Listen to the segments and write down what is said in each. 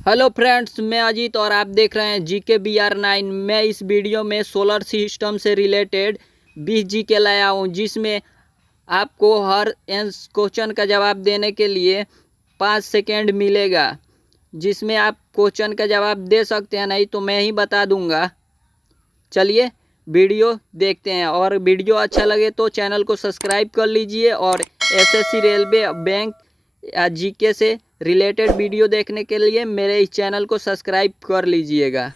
Hello friends, मैं अजीत और आप देख रहे हैं जीके BR9। मैं इस वीडियो में सोलर सिस्टम से रिलेटेड 20 जीके लाया हूं, जिसमें आपको हर क्वेश्चन का जवाब देने के लिए 5 सेकेंड मिलेगा, जिसमें आप क्वेश्चन का जवाब दे सकते हैं, नहीं तो मैं ही बता दूंगा। चलिए वीडियो देखते हैं, और वीडियो अच्छा लगे तो चैनल को सब्सक्राइब कर लीजिए, और एसएससी, रेलवे, बैंक या जीके से रिलेटेड वीडियो देखने के लिए मेरे इस चैनल को सब्सक्राइब कर लीजिएगा।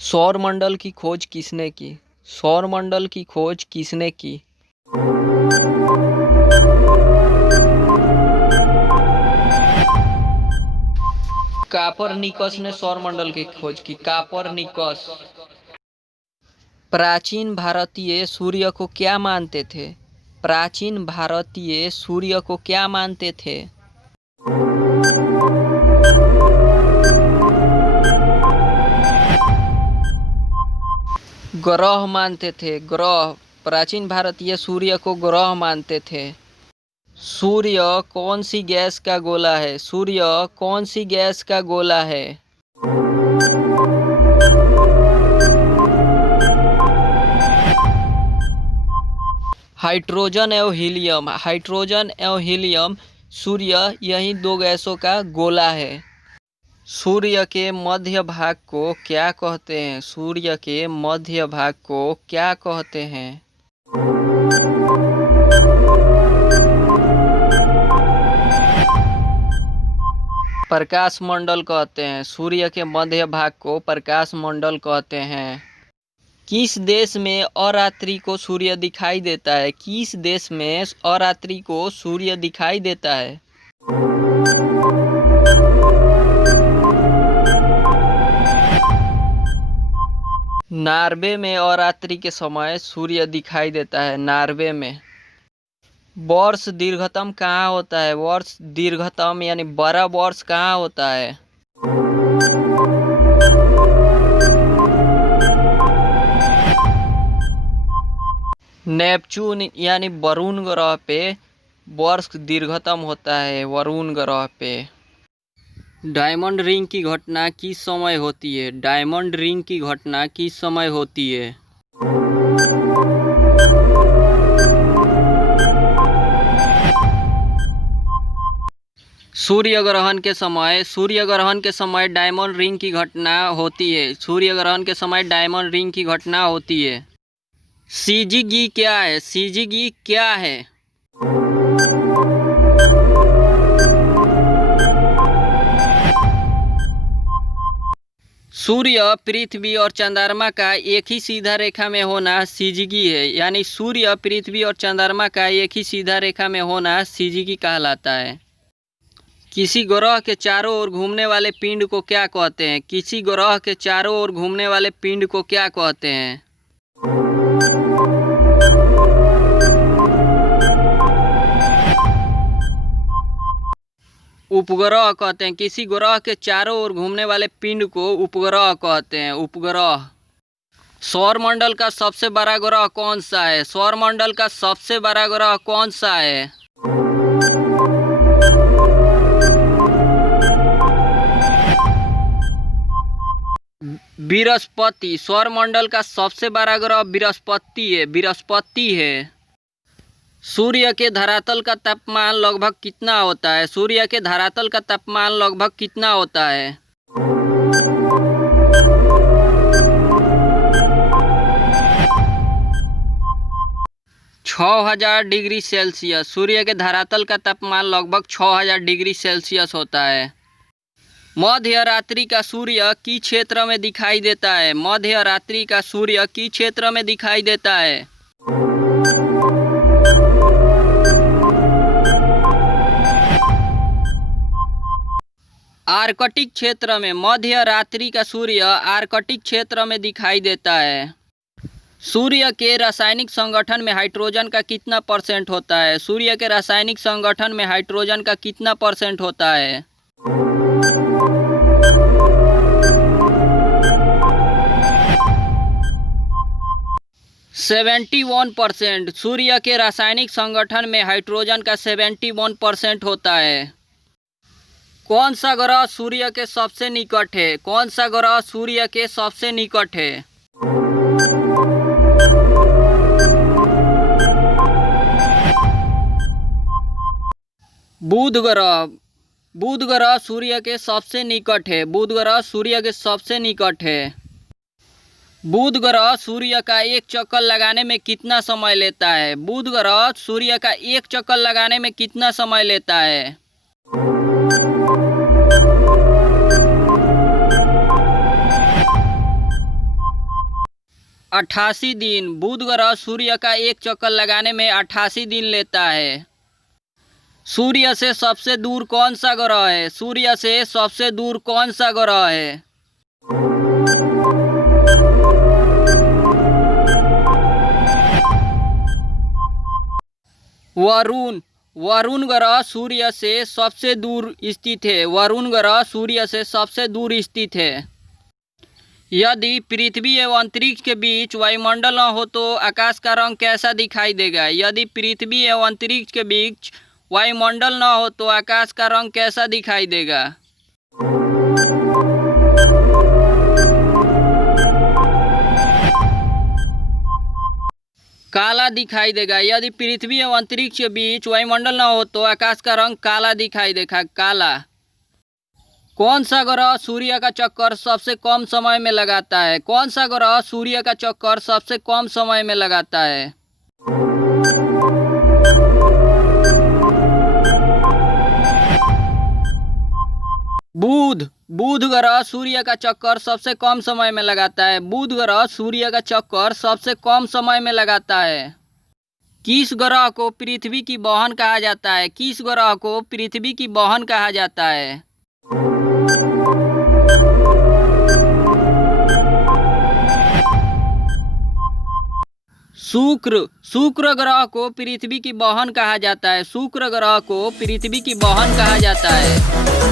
सौरमंडल की खोज किसने की? सौरमंडल की खोज किसने की? कापरनिकस ने सौरमंडल की खोज की। कापरनिकस। प्राचीन भारतीय सूर्य को क्या मानते थे? प्राचीन भारतीय सूर्य को क्या मानते थे? ग्रह मानते थे। ग्रह। प्राचीन भारतीय सूर्य को ग्रह मानते थे। सूर्य कौन सी गैस का गोला है? सूर्य कौन सी गैस का गोला है? हाइड्रोजन एवं हीलियम। हाइड्रोजन एवं हीलियम सूर्य यही दो गैसों का गोला है। सूर्य के मध्य भाग को क्या कहते हैं? सूर्य के मध्य भाग को क्या कहते हैं? प्रकाश मंडल कहते हैं। सूर्य के मध्य भाग को प्रकाश मंडल कहते हैं। किस देश में अरात्रि को सूर्य दिखाई देता है? किस देश में अरात्रि को सूर्य दिखाई देता है? नॉर्वे में अरात्रि के समय सूर्य दिखाई देता है। नॉर्वे में। वर्ष दीर्घतम कहाँ होता है? वर्ष दीर्घतम यानी बड़ा वर्ष कहाँ होता है? नेपच्यून यानी वरुण ग्रह पे वर्ष दीर्घतम होता है। वरुण ग्रह पे। डायमंड रिंग की घटना किस समय होती है? डायमंड रिंग की घटना किस समय होती है? सूर्य ग्रहण के समय। सूर्य ग्रहण के समय डायमंड रिंग की घटना होती है। सूर्य ग्रहण के समय डायमंड रिंग की घटना होती है। सीजीगी क्या है? सीजीगी क्या है? सूर्य, पृथ्वी और चंद्रमा का एक ही सीधा रेखा में होना सीजीगी है। यानी सूर्य, पृथ्वी और चंद्रमा का एक ही सीधा रेखा में होना सीजीगी कहलाता है। किसी ग्रह के चारों ओर घूमने वाले पिंड को क्या कहते हैं? किसी ग्रह के चारों ओर घूमने वाले पिंड को क्या कहते हैं? उपग्रह कहते हैं। किसी ग्रह के चारों ओर घूमने वाले पिंड को उपग्रह कहते हैं। उपग्रह। सौरमंडल का सबसे बड़ा ग्रह कौन सा है? सौरमंडल का सबसे बड़ा ग्रह कौन सा है? बृहस्पति। सौरमंडल का सबसे बड़ा ग्रह बृहस्पति है। बृहस्पति है। सूर्य के धरातल का तापमान लगभग कितना होता है? सूर्य के धरातल का तापमान लगभग कितना होता है? 6000 डिग्री सेल्सियस। सूर्य के धरातल का तापमान लगभग 6000 डिग्री सेल्सियस होता है। मध्य रात्रि का सूर्य किस क्षेत्र में दिखाई देता है? मध्य रात्रि का सूर्य किस क्षेत्र में दिखाई देता है? आर्कटिक क्षेत्र में। मध्य रात्रि का सूर्य आर्कटिक क्षेत्र में दिखाई देता है। सूर्य के रासायनिक संगठन में हाइड्रोजन का कितना % होता है? सूर्य के रासायनिक संगठन में हाइड्रोजन का कितना % होता है? 71%। सूर्य के रासायनिक संगठन में हाइड्रोजन का 71% होता है। कौन सा ग्रह सूर्य के सबसे निकट है? कौन सा ग्रह सूर्य के सबसे निकट है? बुध ग्रह। बुध ग्रह सूर्य के सबसे निकट है। बुध ग्रह सूर्य के सबसे निकट है। बुध ग्रह सूर्य का एक चक्कर लगाने में कितना समय लेता है? बुध ग्रह सूर्य का एक चक्कर लगाने में कितना समय लेता है? 88 दिन। बुध ग्रह सूर्य का एक चक्कर लगाने में 88 दिन लेता है। सूर्य से सबसे दूर कौन सा ग्रह है? सूर्य से सबसे दूर कौन सा ग्रह है? वरुण। वरुण ग्रह सूर्य से सबसे दूर स्थित है। वरुण ग्रह सूर्य से सबसे दूर स्थित है। यदि पृथ्वी एवं अंतरिक्ष के बीच वायुमंडल न हो तो आकाश का रंग कैसा दिखाई देगा? यदि पृथ्वी एवं अंतरिक्ष के बीच वायुमंडल न हो तो आकाश का रंग कैसा दिखाई देगा? काला दिखाई देगा। यदि पृथ्वी एवं अंतरिक्ष के बीच वायुमंडल न हो तो आकाश का रंग काला दिखाई देगा। काला। कौन सा ग्रह सूर्य का चक्कर सबसे कम समय में लगाता है? कौन सा ग्रह सूर्य का चक्कर सबसे कम समय में लगाता है? बुध। बुध ग्रह सूर्य का चक्कर सबसे कम समय में लगाता है। बुध ग्रह सूर्य का चक्कर सबसे कम समय में लगाता है। किस ग्रह को पृथ्वी की बहन कहा जाता है? किस ग्रह को पृथ्वी की बहन कहा जाता है? शुक्र। शुक्र ग्रह को पृथ्वी की बहन कहा जाता है। शुक्र ग्रह को पृथ्वी की बहन कहा जाता है।